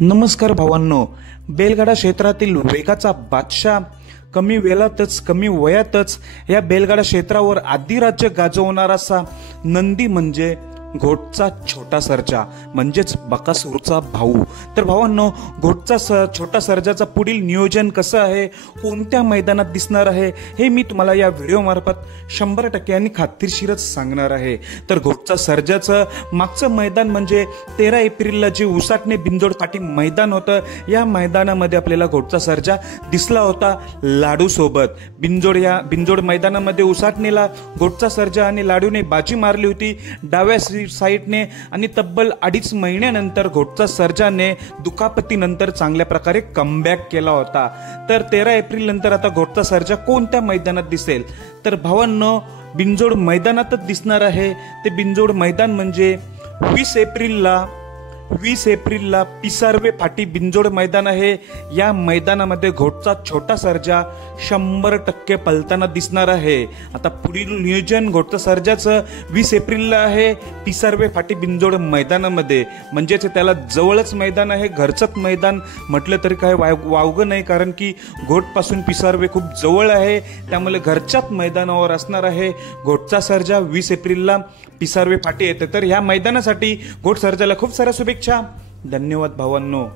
नमस्कार भावांनो, बैलगाडा क्षेत्रातील वेगाचा बादशाह कमी वेळातच कमी वयातच या बैलगाडा क्षेत्रावर अधिराज्य गाजवणारा असा नंदी म्हणजे घोटचा छोटा सर्जा म्हणजेच बकासूरचा भाऊ। तर भावांनो, घोटचा छोटा सर्जाचा पुढील नियोजन कसं आहे, कोणत्या मैदानात दिसणार आहे हे मी तुम्हाला या व्हिडिओ मार्फत 100% आणि खात्रीशीरच सांगणार आहे। तर घोटचा सर्जाचं मागचं मैदान म्हणजे 13 एप्रिलला जे उसाटणे बिंजोड काठी मैदान होतं, या मैदानामध्ये आपल्याला घोटचा सर्जा दिसला होता लाडू सोबत। बिंजोड मैदानामध्ये उसाटणेला घोटचा सर्जा आणि लाडूने बाजी मारली होती डाव्या साईडने आणि तब्बल 2.5 महिन्यानंतर घोटचा सर्जाने दुखापतीनंतर चांगल्या प्रकारे कमबॅक केला होता। तर 13 एप्रिल नंतर आता घोटचा सर्जा कोणत्या मैदानात दिसेल, तर भावांनो बिंजोड मैदानातच दिसणार आहे। ते बिंजोड मैदान म्हणजे 20 एप्रिलला पिसारवे फाटी बिंजोड मैदान आहे। या मैदानामध्ये घोटचा छोटा सर्जा 100% पलताना दिसणार आहे। आता पुढील नियोजन घोटचा सर्जाचं 20 एप्रिलला आहे पिसारवे फाटी बिंजोड मैदानामध्ये, म्हणजेच त्याला जवळच मैदान आहे, घरचंच मैदान म्हटलं तरी काय वावगं नाही, कारण की घोटपासून पिसारवे खूप जवळ आहे, त्यामुळे घरच्याच मैदानावर असणार आहे घोटचा सर्जा। 20 एप्रिलला पिसारवे फाटी येते। तर ह्या मैदानासाठी घोट सर्जाला खूप साऱ्या शुभेच्छा। धन्यवाद भावांनो।